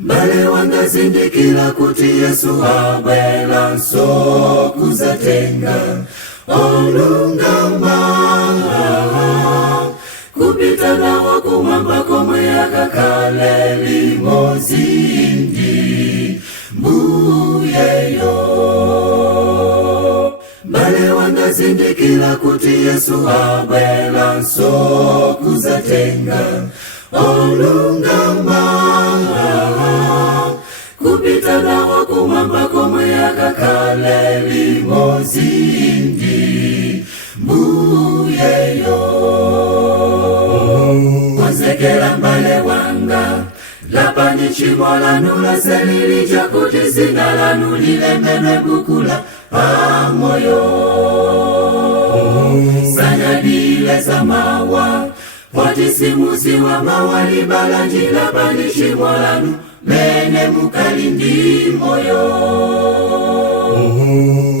Mbale wangazindikira kuti Yesu abwela so kuzatenga olungama kupita nawo kumwamba komwe akakale limozindi mbuyeyo. Mbale wangazindikira kuti Yesu abwela so kuzatenga olungama kupita nawo kumwamba komwe akakale limozindi mbuyeyo. Konzekera mbale wanga lapani chimo lanu laselilija kuti zina lanu lilemenwe bukula pamoyo. Sanyadile za mawa poti simuzi wa mawali balanji lapani chimo lanu mene mukalindi moyo.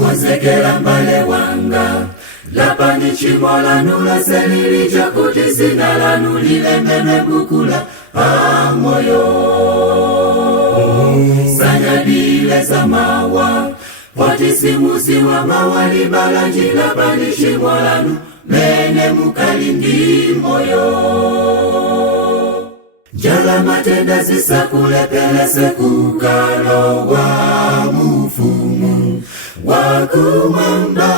Konzekera mbale wanga lapani chimo lanu laselilija kuti zina lanu lilemenwe bukula pamoyo. Sanyadile za mawa poti simuzi wa mawali balanji lapani chimo lanu mene mukalindi moyo. Jala matenda zisakulepelese kukalo wa mufumu wakumamba.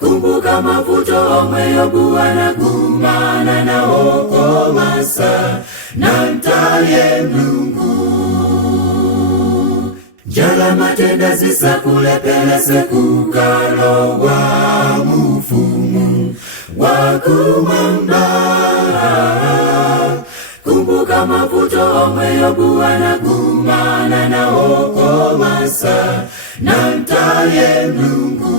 Kumbuka mafuto omweyo Bwana kumana na okomasa na mtaye Mlungu. Jala matenda zisakulepelese kukalo wa mufumu wakumamba. Kumbuka mafuto omweyo Bwana kumana na okomasa na mtaye Mlungu.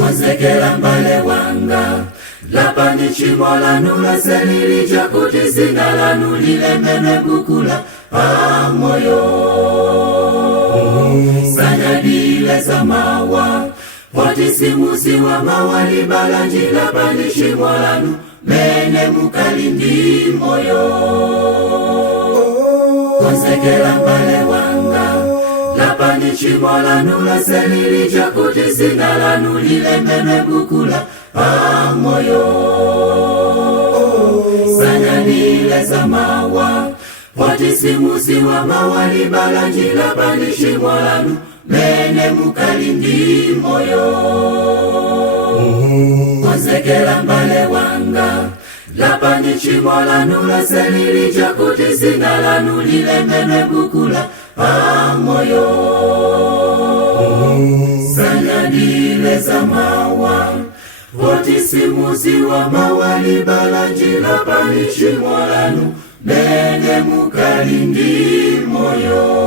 Konzekera mbale wanga lapani chimo lanu laselilija kuti zina lanu lilemenwe bukula pamoyo. Sanyadile za mawa poti simuzi wa mawali balanji lapani chimo lanu mene mukalindi moyo. Konzekera mbale wanga lapani chimo lanu laselilija kuti zina lanu lilemenwe bukula pamoyo. Sanyadile za mawa poti simuzi wa mawali balanji lapani chimo lanu mene mukalindi moyo. Konzekera mbale wanga lapani chimo lanu laselilija kuti zina lanu lilemenwe bukula pamoyo. Sanyadile za mawa poti simuzi wa mawali balanji lapani chimo lanu mene mukalindi moyo.